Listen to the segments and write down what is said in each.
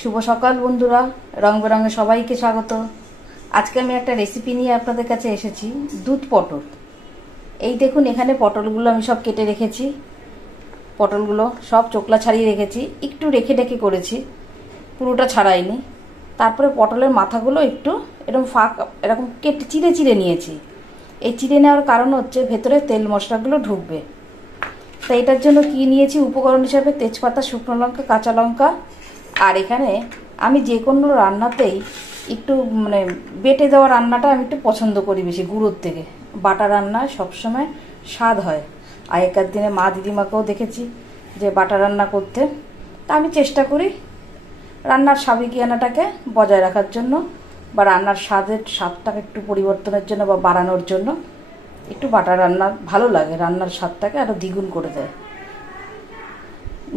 শুভ সকাল বন্ধুরা, রং বেরঙে সবাইকে স্বাগত। আজকে আমি একটা রেসিপি নিয়ে আপনাদের কাছে এসেছি, দুধ পটল। এই দেখুন, এখানে পটলগুলো আমি সব কেটে রেখেছি। পটলগুলো সব চোকলা ছাড়িয়ে রেখেছি, একটু রেখে রেখে করেছি, পুরোটা ছাড়াইনি। তারপরে পটলের মাথাগুলো একটু এরকম কেটে চিড়ে চিড়ে নিয়েছি। এই চিড়ে নেওয়ার কারণ হচ্ছে ভেতরে তেল মশলাগুলো ঢুকবে। তো এটার জন্য কি নিয়েছি উপকরণ হিসাবে, তেজপাতা, শুকনো লঙ্কা, কাঁচা লঙ্কা। আর এখানে আমি যে কোনো রান্নাতেই একটু বেটে দেওয়া রান্নাটা আমি একটু পছন্দ করি বেশি, গুঁড়োর থেকে। বাটা রান্নায় সবসময় স্বাদ হয়। আগেকার দিনে মা দিদিমাকেও দেখেছি যে বাটা রান্না করতে। তা আমি চেষ্টা করি রান্নার স্বাদিকিয়ানাটাকে বজায় রাখার জন্য, বা রান্নার স্বাদটাকে একটু পরিবর্তনের জন্য বা বাড়ানোর জন্য। একটু বাটা রান্না ভালো লাগে, রান্নার স্বাদটাকে আরও দ্বিগুণ করে দেয়।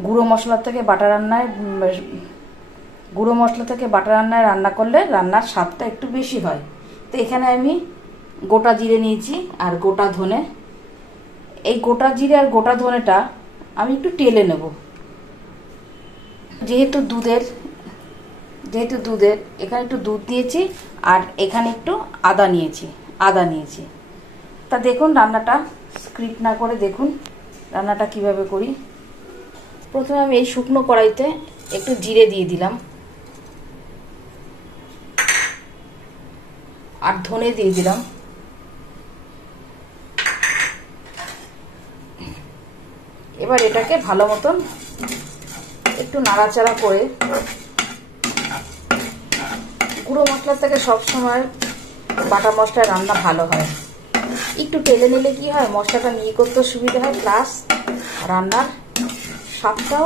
গুঁড়ো মশলা থেকে বাটা রান্নায় রান্না করলে রান্নার স্বাদটা একটু বেশি হয়। তো এখানে আমি গোটা জিরে নিয়েছি আর গোটা ধনে। এই গোটা জিরে আর গোটা ধনেটা আমি একটু টেলে নেব। যেহেতু দুধের এখানে একটু দুধ দিয়েছি, আর এখানে একটু আদা নিয়েছি। তা দেখুন রান্নাটা স্ক্রিপ্ট না করে দেখুন রান্নাটা কিভাবে করি। প্রথমে আমি এই শুকনো কড়াইতে একটু জিরে দিয়ে দিলাম, আর ধনে দিয়ে দিলাম। এবার এটাকে ভালো মতন একটু নাড়াচাড়া করে, গুঁড়ো মশলার থেকে সবসময় বাটা মশলায় রান্না ভালো হয়। একটু টেলে নিলে কি হয়, মশলাটা নিয়ে করতে সুবিধা হয়, প্লাস রান্নার স্বাদটাও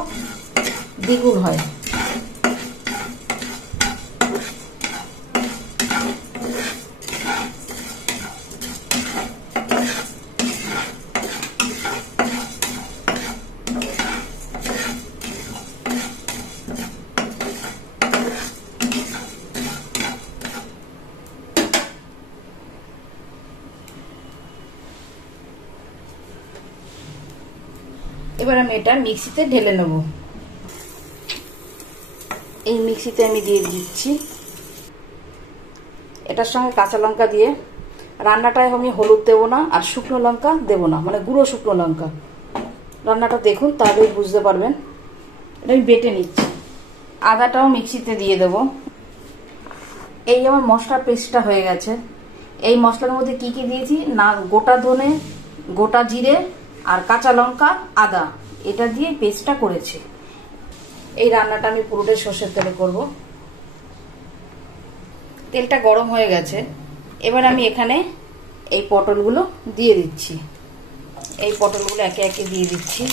দ্বিগুণ হয়। এবার আমি এটা মিক্সিতে ঢেলে নেব। এই মিক্সিতে আমি দিয়ে দিচ্ছি। এটার সঙ্গে কাঁচা লঙ্কা দিয়ে রান্নাটায় আমি হলুদ দেবো না, আর শুকনো লঙ্কা দেবো না, গুঁড়ো শুকনো লঙ্কা। রান্নাটা দেখুন, তাহলেই বুঝতে পারবেন। এটা আমি বেটে নিচ্ছি। আদাটাও মিক্সিতে দিয়ে দেব। এই আমার মশলা পেস্টটা হয়ে গেছে। এই মশলার মধ্যে কি কি দিয়েছি না, গোটা ধনে, গোটা জিরে আর কাঁচা লঙ্কা, আদা, এটা দিয়ে পেস্টটা করেছি। এই রান্নাটা আমি পুরোটাই সর্ষের তেলে করব। তেলটা গরম হয়ে গেছে। এবার আমি এখানে এই পটলগুলো দিয়ে দিচ্ছি। এই পটলগুলো একে একে দিয়ে দিচ্ছি।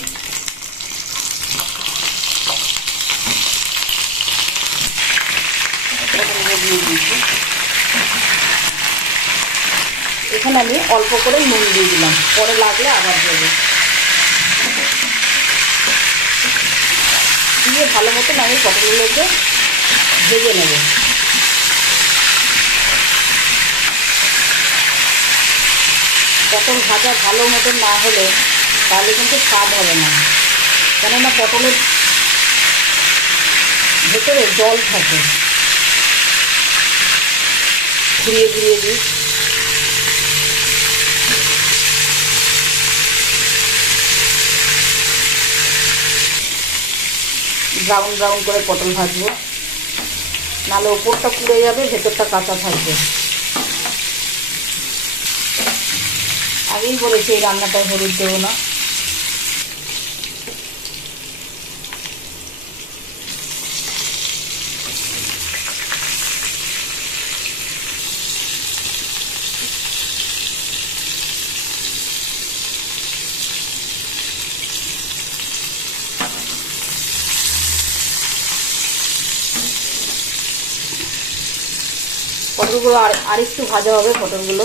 এখানে আমি অল্প করে নুন দিয়ে দিলাম, পরে লাগলে আবার দেবো। দিয়ে ভালো মতন আমি পটলগুলোকে ভেজে নেব। পটল ভাজা ভালো মতন না হলে তাহলে কিন্তু স্বাদ হবে না, কেননা পটলের ভেতরে জল থাকে। ঘুরিয়ে ঘুরিয়ে দিই। ব্রাউন ব্রাউন করে পটল ভাজবো, নাহলে ওপরটা পুড়ে যাবে, ভেতরটা কাঁচা থাকবে। আগেই বলেছি এই রান্নাটায় হলুদ দেবো না। পটলগুলো আর একটু ভাজা হবে। পটলগুলো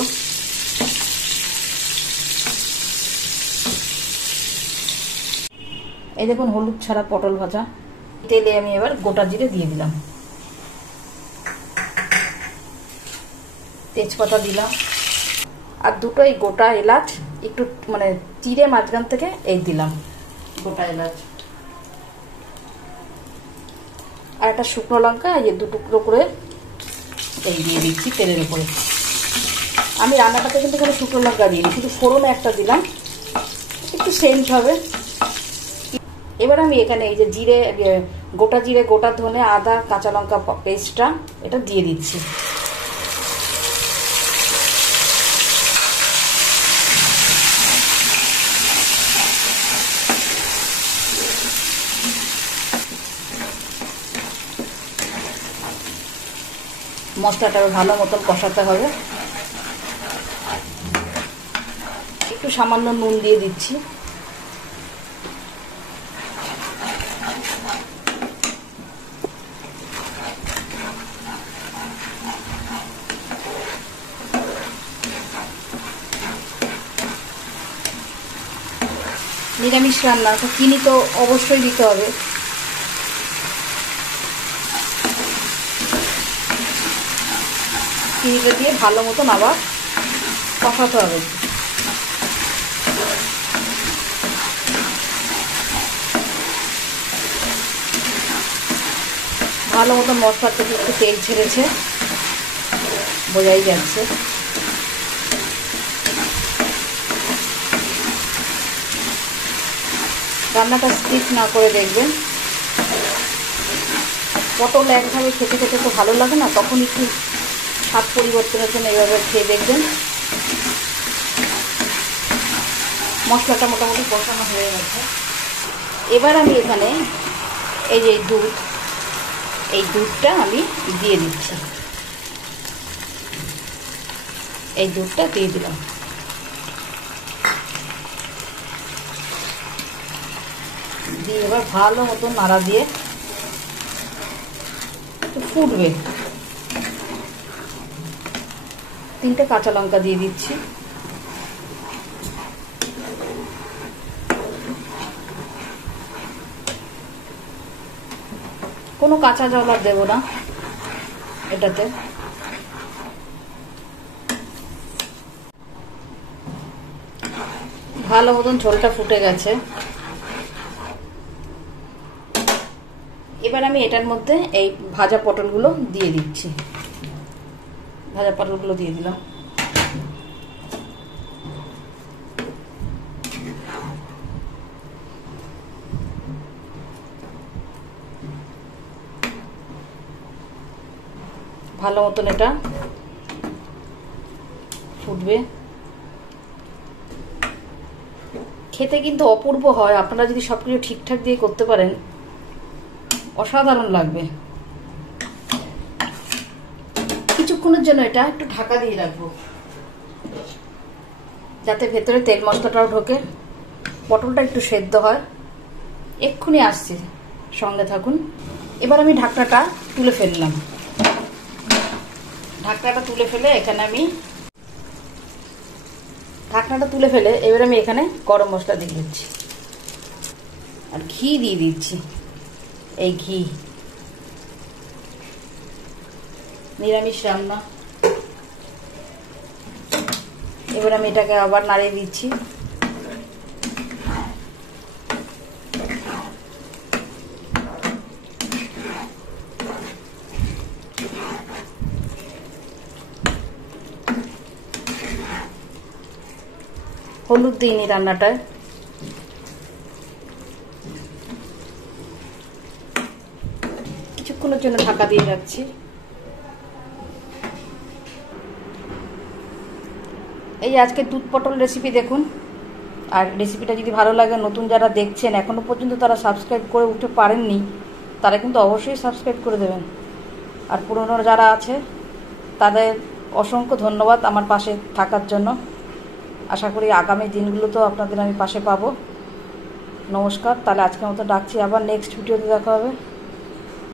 এই দেখুন, হলুদ ছাড়া পটল ভাজা। তেলে আমি এবার গোটা জিরে দিয়ে দিলাম, তেজপাতা দিলাম, আর দুটো এই গোটা এলাচ একটু চিড়ে মাঝখান থেকে এই দিলাম গোটা এলাচ। আর একটা শুকনো লঙ্কা এই যে 2 টুকরো করে এই দিয়ে দিচ্ছি তেলের উপরে। আমি রান্নাটাতে কিন্তু এখানে শুকনো লঙ্কা দিইনি, শুধু ফোড়নে একটা দিলাম, একটু সেন্ট হবে। এবার আমি এখানে এই যে জিরে, গোটা জিরে, গোটা ধনে, আদা, কাঁচা লঙ্কা পেস্টটা এটা দিয়ে দিচ্ছি। মশলাটা ভালো মতন কষাতে হবে। একটু সামান্য নুন দিয়ে দিচ্ছি। নিরামিষ রান্না তো চিনি তো অবশ্যই দিতে হবে। চিনিটা দিয়ে ভালো মতন আবার কষাতে হবে। ভালো মতন মশলার থেকে একটু তেল ছেড়েছে, বোঝাই যাচ্ছে। রান্নাটা স্কিপ না করে দেখবেন। পটল একভাবে খেতে খেতে তো ভালো লাগে না, তখন একটু স্বাদ পরিবর্তনের জন্য এইভাবে খেয়ে দেখবেন। মশলাটা মোটামুটি কষানো হয়ে গেছে। এবার আমি এখানে এই যে এই দুধটা আমি দিয়ে দিচ্ছি। এই দুধটা দিয়ে দিলাম। দিয়ে এবার ভালো মতো নাড়া দিয়ে ফুটবে। 3টে কাঁচা লঙ্কা দিয়ে দিচ্ছি। কোনো কাঁচা জল আর দেবো না এটাতে। ভালো মতন ঝোলটা ফুটে গেছে। এবার আমি এটার মধ্যে এই ভাজা পটলগুলো দিয়ে দিচ্ছি। ভাজা পটলগুলো দিয়ে দিলাম। ভালো মতন এটা ফুটবে। খেতে কিন্তু অপূর্ব হয়। আপনারা যদি সবকিছু ঠিকঠাক দিয়ে করতে পারেন অসাধারণ লাগবে। কিছুক্ষণের জন্য এটা একটু ঢাকা দিয়ে রাখবো, যাতে ভেতরে তেল মশলাটাও ঢোকে, পটলটা একটু সেদ্ধ হয়। এক্ষুনি আসছি, সঙ্গে থাকুন। এবার আমি ঢাকনাটা তুলে ফেললাম। ঢাকনাটা তুলে ফেলে এবার আমি এখানে গরম মশলা দিয়ে দিচ্ছি আর ঘি দিয়ে দিচ্ছি। এই ঘি, নিরামিষ রান্না। এবার আমি এটাকে আবার নাড়িয়ে দিচ্ছি। হলুদ দিইনি রান্নাটায়। কিছুক্ষণের জন্য ঢাকা দিয়ে রাখছি। এই আজকে দুধ পটল রেসিপি দেখুন। আর রেসিপিটা যদি ভালো লাগে, নতুন যারা দেখছেন এখনো পর্যন্ত তারা সাবস্ক্রাইব করে উঠতে পারেননি, তারা কিন্তু অবশ্যই সাবস্ক্রাইব করে দেবেন। আর পুরনো যারা আছে তাদের অসংখ্য ধন্যবাদ আমার পাশে থাকার জন্য। আশা করি আগামী দিনগুলোতেও আপনাদের আমি পাশে পাবো। নমস্কার। তাহলে আজকের মতো ডাকছি, আবার নেক্সট ভিডিওতে দেখা হবে।